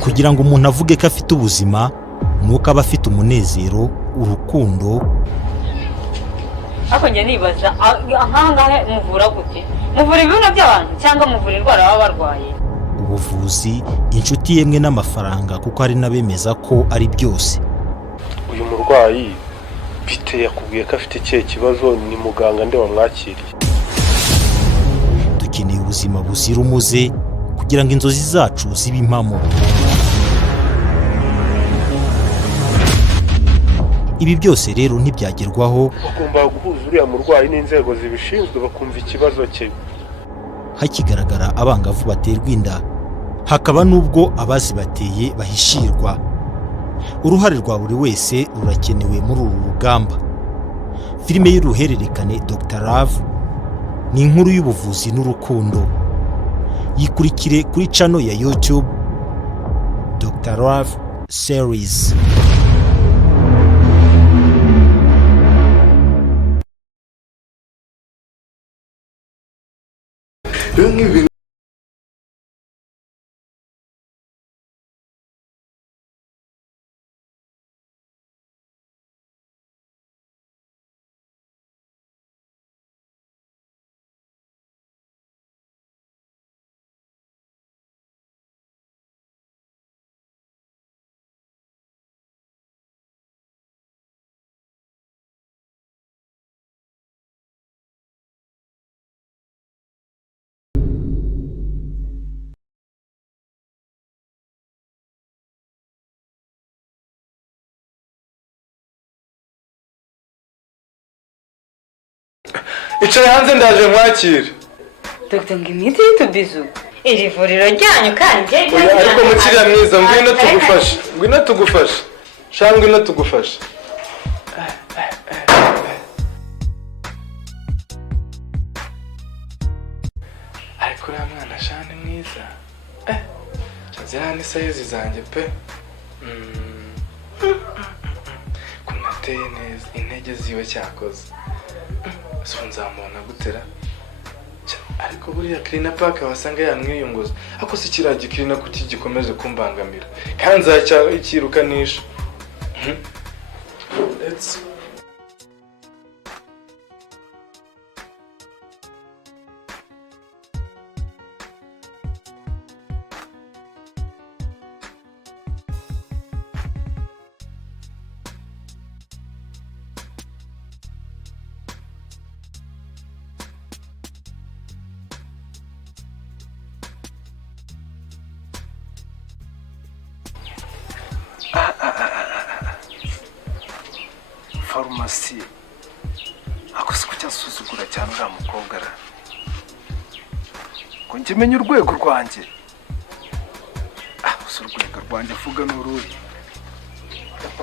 kugira ngo umuntu avuge ko afite ubuzima nuko aba afite umunezero, urukundo. Ako njye nibaza ahangahe muvura gute? Muvura ibibazo by'abantu cyangwa muvura indwara baba barwaye? Ubuvuzi, inshuti yemwe n'amafaranga, kuko hari n'abemeza ko ari byose. Uyu murwayi bite yakubwiye ko afite ikihe kibazo, ni muganga nde wamwakiriye? Dukeneye ubuzima buzira umuze kugira ngo inzozi zacu zibe impamo. Ibi byose rero ntibyagerwaho bagomba guhuza uriya murwayi n'inzego zibishinzwe bakumva ikibazo cye. Hakigaragara abangavu baterwa inda, hakaba n'ubwo abazibateye bahishirwa. Uruhare rwa buri wese rurakenewe muri uru rugamba. Filime y'uruhererekane Dr. Love ni inkuru y'ubuvuzi n'urukundo. Yikurikire kuri channel ya YouTube Dr. Love Series. Icaye hanze ndaje mwakira. Dr. Ngimiti tubizu. Iri vuriro ryanyu kandi ariko mukiriya mwiza, ngwino tugufashe. Ngwino tugufashe. Shanga ngwino tugufashe. Ariko uriya mwana shane mwiza. Ziriya ni sayizi zanjye pe. Kunateye neza, intege ziwe cyakoze. Nzamubona gutera. Ariko buriya Cleaner Park wasanga yamwiyunguza. Ako si kiraje Cleaner kuti gikomeze kumbangamira. Kandi nzacyirukanisha. Let's farumasi. Ako si kujya nsuzugura cyane uriya mukobwa ra. Ngo njye menye urwego rwanjye. Usa urwego rwanjye avuga n'uruhe.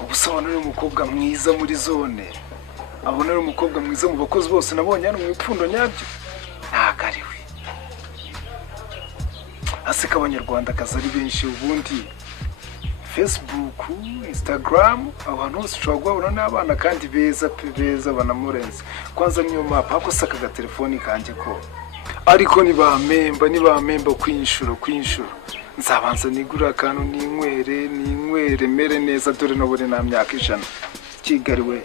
Ubusobanuro uri umukobwa mwiza muri zone. Abona ari umukobwa mwiza mu bakozi bose nabonye hano mu ipfundo nyabyo. Ntago ari we. Aseka abanyarwanda kaza ari benshi ubundi. Facebook, Instagram, abantu bose ushobora guhura n'abana kandi beza pe beza banamurenze. Kwanza niyo mapa ako saka ga telefoni kanje ko. Ariko nibamemba kwinshuro. Nzabanza nigura akantu ninywere mere neza dore nobone na myaka 100. Kigali we.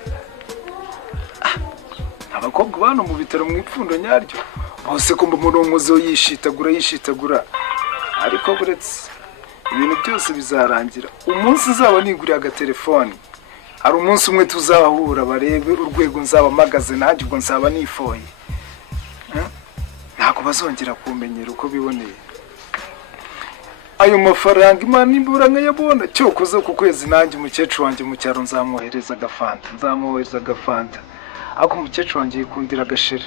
Abakobwa bano mu bitaro mu ipfundo nyaryo. Bose ko umurongozo yishitagura. Ariko buretse ibintu byose bizarangira. Umunsi nzaba niguriye agatelefoni. Hari umunsi umwe tuzahura barebe urwego nzaba magaze nanjye ubwo nzaba nifoye. Ntabwo bazongera kumenyera uko biboneye. Ayo mafaranga Imana imbura nkayabona cyokoze ku kwezi nanjye umukecuru wanjye mu cyaro nzamwohereza agafanta. Ako umukecuru wanjye yikundira agashira.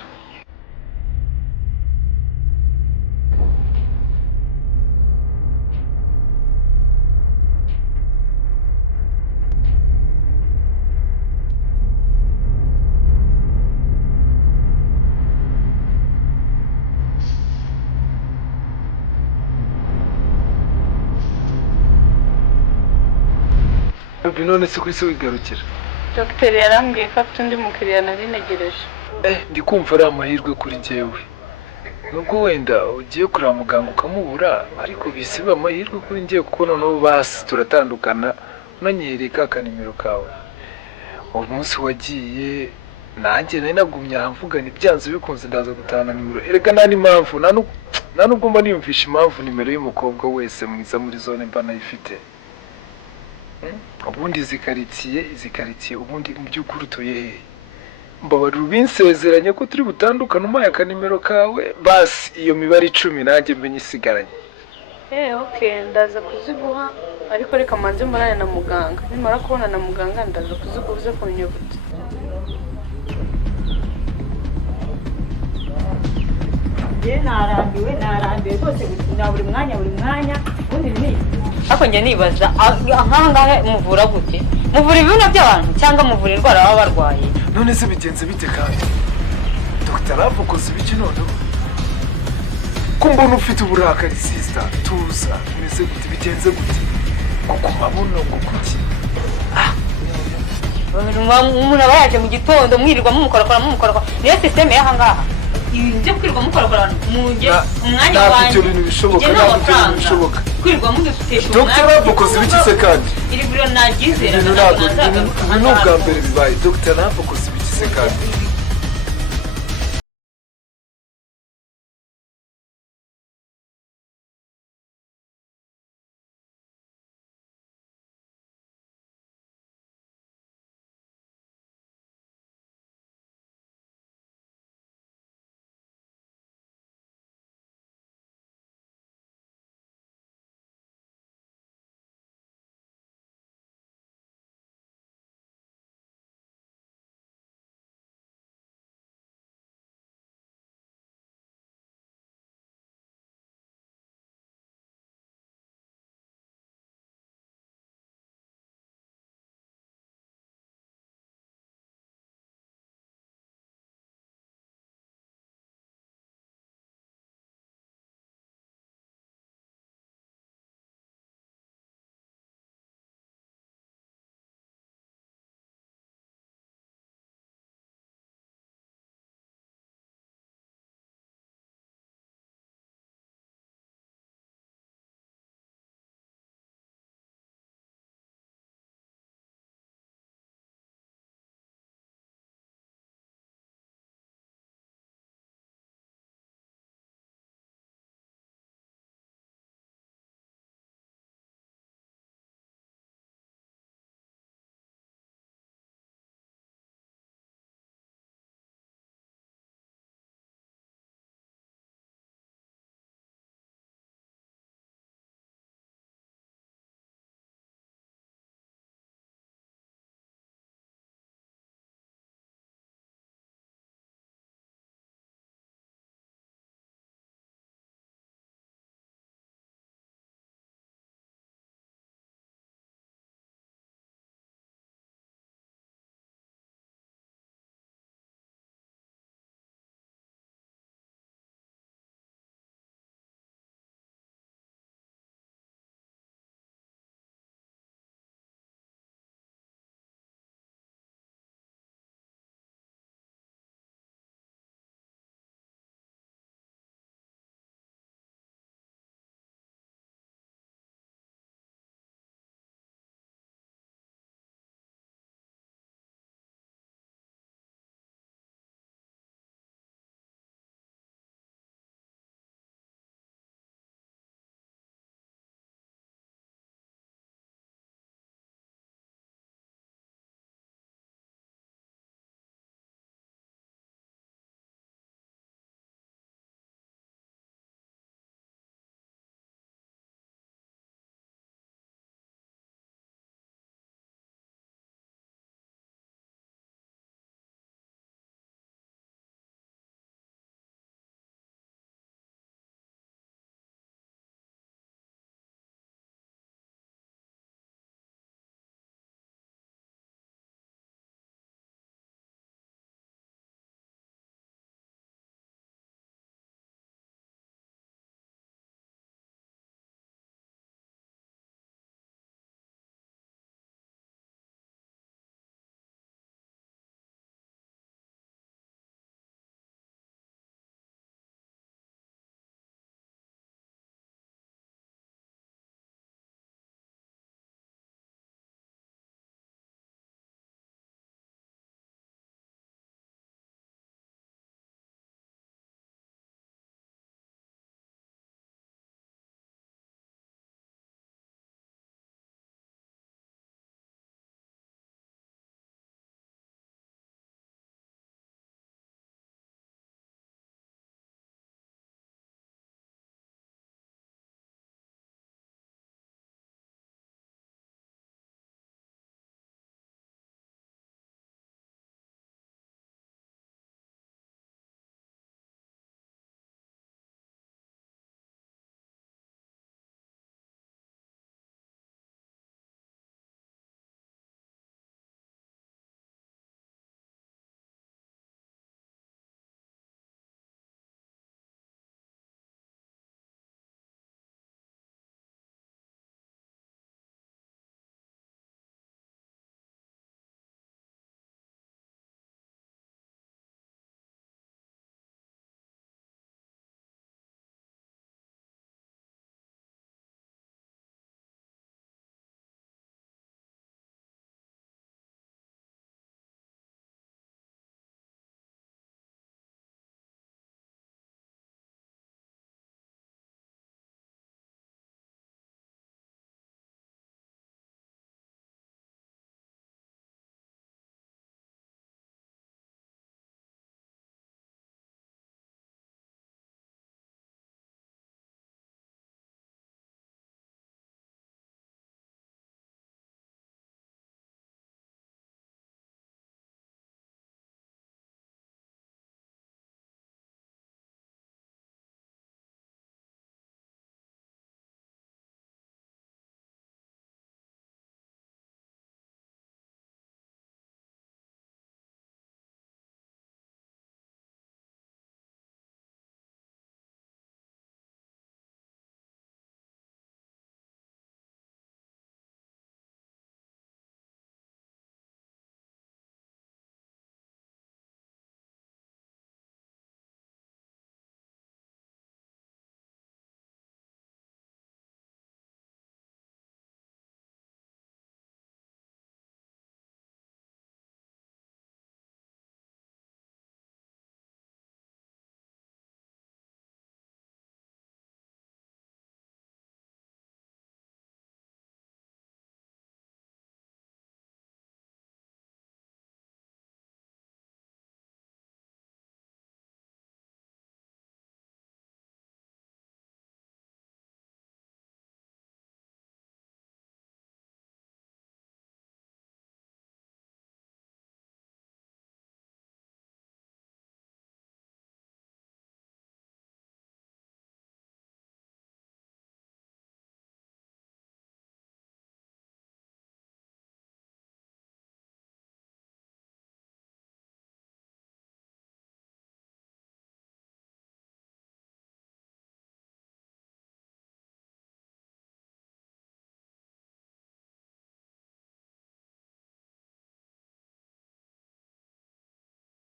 None se kuri se wigarukira. Dr. yarambwiye ko afite undi mukiriya nari negereje. Ndi kumva ari amahirwe kuri njyewe. nubwo wenda ugiye kureba muganga ukamubura ariko bisiba amahirwe kuri ngiye kuko noneho basi turatandukana unanyereye ka kanimero kawe uwo munsi wagiye nanjye nari nagumye ahamvugana ibyanze bikunze ndaza gutahana nimero erega nta n'impamvu nta nubwo mba niyumvisha impamvu nimero y'umukobwa wese mwiza muri zone mba nayifite ubundi izi karitsiye ubundi mu by'ukuri utuye hehe mbabarira ubinsezeranye ko turi butandukane umpaye akanimero kawe basi iyo mibare 10 nanjye mbenye isigaranye okay ndaza kuziguha ariko reka manze murane na muganga nimara kubona na muganga ndaza kuziguha ku nyuguti narambiwe rwose gukina buri mwanya ubundi ni ariko njye nibaza ahangahe muvura gute muvura ibibuno by'abantu cyangwa muvura indwara baba barwaye none se bigenze bite kandi Dr. Love ukoze ibiki noneho ko mbona ufite uburakari sister tuza bimeze gute bigenze gute kuko mabuno ngo kuki umuntu aba yaje mu gitondo mwirirwa mumukorakora niyo systeme y'ahangaha ibyo kwirirwa mukorakora munge umwanya wanjye ibyo bintu bishoboka kwirirwa mudufitesha Dr. Love ukoze ibiki se kandi iri biro nagizera ni ubwa mbere bibaye Dr. Love ukoze ibiki se kandi